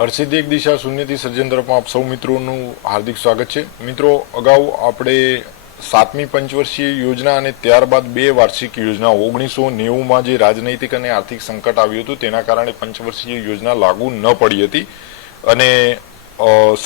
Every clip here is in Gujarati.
હર્ષિદ એક દિશા શૂન્યથી સર્જન તરફમાં આપ સૌ મિત્રોનું હાર્દિક સ્વાગત છે। મિત્રો, અગાઉ આપણે 7મી પંચવર્ષીય યોજના અને ત્યારબાદ 2 વાર્ષિક યોજના 1990માં જે રાજનૈતિક અને આર્થિક સંકટ આવ્યું હતું તેના કારણે પંચવર્ષીય યોજના લાગુ ન પડી હતી અને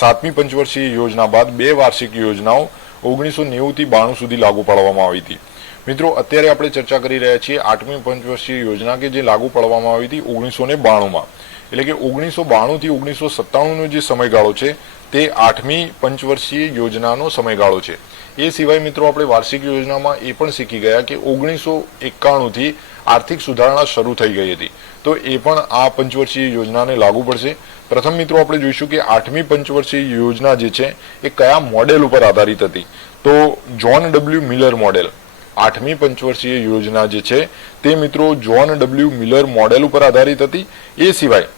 7મી પંચવર્ષીય યોજના બાદ 2 વાર્ષિક યોજનાઓ 1990 થી 92 સુધી લાગુ પાડવામાં આવી હતી। મિત્રો, અત્યારે આપણે ચર્ચા કરી રહ્યા છીએ 8મી પંચવર્ષીય યોજના કે જે લાગુ પાડવામાં આવી હતી 1992માં। એટલે કે 1992 થી 1997 નો જે સમયગાળો છે તે 8મી પંચવર્ષીય યોજનાનો સમયગાળો છે। એ સિવાય મિત્રો આપણે વાર્ષિક યોજનામાં એ પણ શીખી ગયા કે 1991 થી આર્થિક સુધારણા શરૂ થઈ ગઈ હતી, તો એ પણ આ પંચવર્ષીય યોજનાને લાગુ પડશે। પ્રથમ મિત્રો આપણે જોઈશું કે 8મી પંચવર્ષીય યોજના જે છે એ કયા મોડેલ ઉપર આધારિત હતી, તો જ્હોન ડબલ્યુ મિલર મોડેલ। 8મી પંચવર્ષીય યોજના જે છે તે મિત્રો જ્હોન ડબલ્યુ મિલર મોડેલ ઉપર આધારિત હતી। એ સિવાય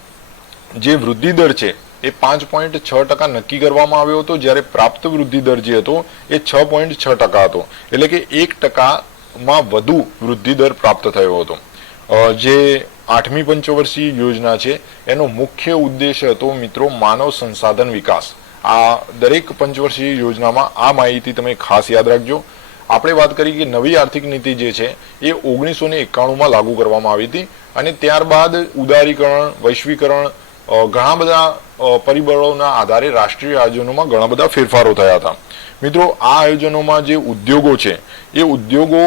જે વૃદ્ધિ દર છે એ 5.6% નક્કી કરવામાં આવ્યો હતો, જ્યારે પ્રાપ્ત વૃદ્ધિ દર જે હતો એ 6.6% હતો, એટલે કે 1%માં વધુ વૃદ્ધિ દર પ્રાપ્ત થયો હતો। જે 8મી પંચવર્ષીય યોજના છે એનો મુખ્ય ઉદ્દેશ્ય હતો મિત્રો માનવ સંસાધન વિકાસ। આ દરેક પંચવર્ષીય યોજનામાં આ માહિતી તમે ખાસ યાદ રાખજો। આપણે વાત કરી કે નવી આર્થિક નીતિ જે છે એ 1991માં લાગુ કરવામાં આવી હતી અને ત્યારબાદ ઉદારીકરણ, વૈશ્વિકરણ, ઘણા બધા પરિબળોના આધારે રાષ્ટ્રીય આયોજનોમાં ઘણા બધા ફેરફારો થયા હતા। મિત્રો, આ આયોજનોમાં જે ઉદ્યોગો છે એ ઉદ્યોગો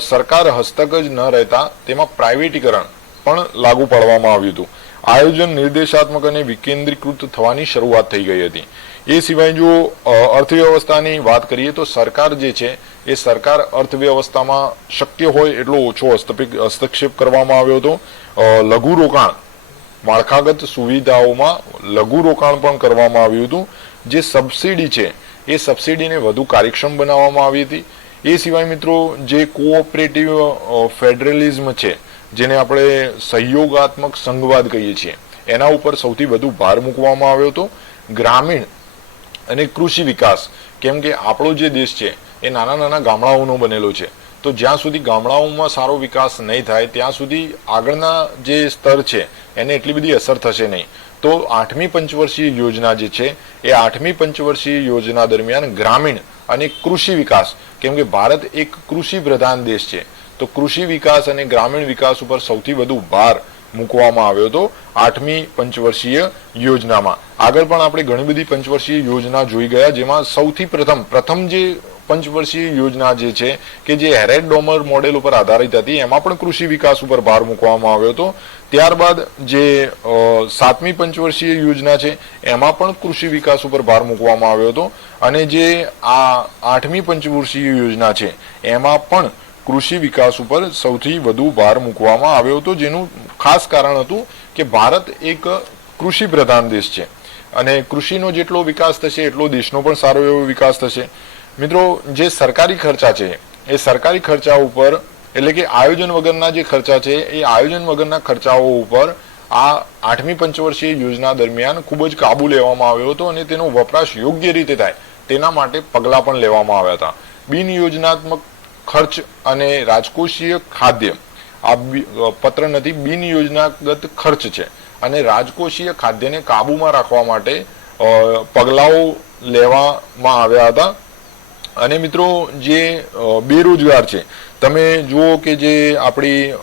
સરકાર હસ્તક જ ન રહેતા તેમાં પ્રાઇવેટીકરણ પણ લાગુ પાડવામાં આવ્યું હતું। આયોજન નિર્દેશાત્મક અને વિકેન્દ્રીકૃત થવાની શરૂઆત થઈ ગઈ હતી। એ સિવાય જો અર્થવ્યવસ્થાની વાત કરીએ તો સરકાર જે છે એ સરકાર અર્થવ્યવસ્થામાં શક્ય હોય એટલો ઓછો હસ્તક્ષેપ કરવામાં આવ્યો હતો। લઘુ રોકાણ, માળખાગત સુવિધાઓમાં લઘુ રોકાણ પણ કરવામાં આવ્યું હતું। જે સબસિડી છે એ સબસિડીને વધુ કાર્યક્ષમ બનાવવામાં આવી હતી। એ સિવાય મિત્રો જે કોઓપરેટિવ ફેડરલિઝમ છે, જેને આપણે સહયોગાત્મક સંઘવાદ કહીએ છીએ, એના ઉપર સૌથી વધુ ભાર મૂકવામાં આવ્યો હતો। ગ્રામીણ અને કૃષિ વિકાસ, કેમ કે આપણો જે દેશ છે એ નાના નાના ગામડાઓનો બનેલો છે, તો જ્યાં સુધી ગામડાઓમાં સારો વિકાસ નહીં થાય ત્યાં સુધી આગળના જે સ્તર છે એને એટલી બધી અસર થશે નહીં। તો 8મી પંચવર્ષીય યોજના જે છે એ 8મી પંચવર્ષીય યોજના દરમિયાન ગ્રામીણ અને કૃષિ વિકાસ, કેમ કે ભારત એક કૃષિ પ્રધાન દેશ છે, તો કૃષિ વિકાસ અને ગ્રામીણ વિકાસ ઉપર સૌથી વધુ ભાર મૂકવામાં આવ્યો હતો 8મી પંચવર્ષીય યોજનામાં। આગળ પણ આપણે ઘણી બધી પંચવર્ષીય યોજના જોઈ ગયા, જેમાં સૌથી પ્રથમ જે પંચવર્ષીય યોજના જે છે કે જે હેરેડ ડોમર મોડેલ ઉપર આધારિત હતી, એમાં પણ કૃષિ વિકાસ ઉપર ભાર મૂકવામાં આવ્યો હતો। ત્યારબાદ જે 7મી પંચવર્ષીય યોજના છે એમાં પણ કૃષિ વિકાસ ઉપર ભાર મૂકવામાં આવ્યો હતો અને જે આ 8મી પંચવર્ષીય યોજના છે એમાં પણ કૃષિ વિકાસ ઉપર સૌથી વધુ ભાર મૂકવામાં આવ્યો હતો, જેનું ખાસ કારણ હતું કે ભારત એક કૃષિ પ્રધાન દેશ છે અને કૃષિનો જેટલો વિકાસ થશે એટલો દેશનો પણ સારો એવો વિકાસ થશે। મિત્રો, જે સરકારી ખર્ચા છે એ સરકારી ખર્ચા ઉપર, એટલે કે આયોજન વગરના જે ખર્ચા છે એ આયોજન વગરના ખર્ચાઓ ઉપર આ 8મી પંચવર્ષીય યોજના દરમિયાન ખૂબ જ કાબુ લેવામાં આવ્યો હતો અને તેનો વપરાશ યોગ્ય રીતે થાય તેના માટે પગલાં પણ લેવામાં આવ્યા હતા। બિન યોજનાત્મક ખર્ચ અને રાજકોષીય ખાદ્ય, આ પત્ર નથી, બિન યોજનાગત ખર્ચ છે અને રાજકોષીય ખાદ્યને કાબુમાં રાખવા માટે પગલાઓ લેવામાં આવ્યા હતા। અને મિત્રો, જે બેરોજગાર છે, તમે જુઓ કે જે આપણી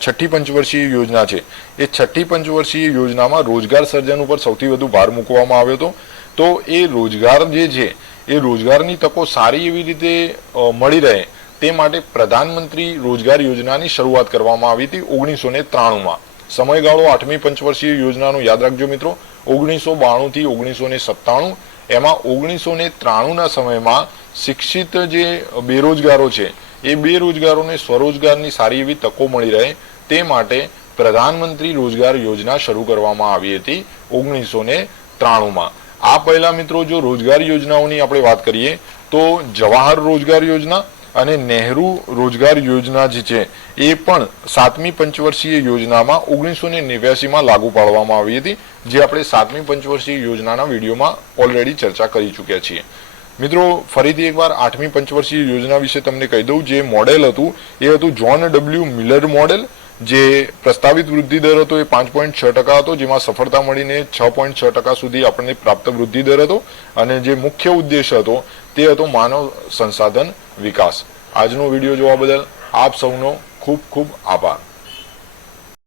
6ઠ્ઠી પંચવર્ષીય યોજના છે એ 6ઠ્ઠી પંચવર્ષીય યોજનામાં રોજગાર સર્જન ઉપર સૌથી વધુ ભાર મૂકવામાં આવ્યો હતો। તો એ રોજગાર જે છે એ રોજગારની તકો સારી એવી રીતે મળી રહે તે માટે પ્રધાનમંત્રી રોજગાર યોજનાની શરૂઆત કરવામાં આવી હતી 1993માં। સમયગાળો 8મી પંચવર્ષીય યોજનાનો યાદ રાખજો મિત્રો, 1992 થી 1997। એમાં 1993ના સમયમાં શિક્ષિત જે બેરોજગારો છે એ બેરોજગારોને સ્વરોજગારની સારી એવી તકો મળી રહે તે માટે પ્રધાનમંત્રી રોજગાર યોજના શરૂ કરવામાં આવી હતી 1993માં। આ પહેલા મિત્રો જો રોજગાર યોજનાઓની આપણે વાત કરીએ તો જવાહર રોજગાર યોજના અને નહેરુ રોજગાર યોજના જે છે એ પણ 7મી પંચવર્ષીય યોજનામાં 1989માં લાગુ પાડવામાં આવી હતી, જે આપણે 7મી પંચવર્ષીય યોજનાના વિડીયોમાં ઓલરેડી ચર્ચા કરી ચૂક્યા છીએ। મિત્રો, ફરીથી એકવાર 8મી પંચવર્ષીય યોજના વિશે તમને કહી દઉં। જે મોડેલ હતું એ હતું જ્હોન ડબલ્યુ મિલર મોડેલ, જે પ્રસ્તાવિત વૃદ્ધિ દર હતો એ 5.6% હતો, જેમાં સફળતા મળીને 6.6% સુધી આપણને પ્રાપ્ત વૃદ્ધિ દર હતો, અને જે મુખ્ય ઉદ્દેશ હતો તે હતો માનવ સંસાધન વિકાસ. આજનો વિડીયો જોવા બદલ આપ સૌનો ખૂબ ખૂબ આભાર.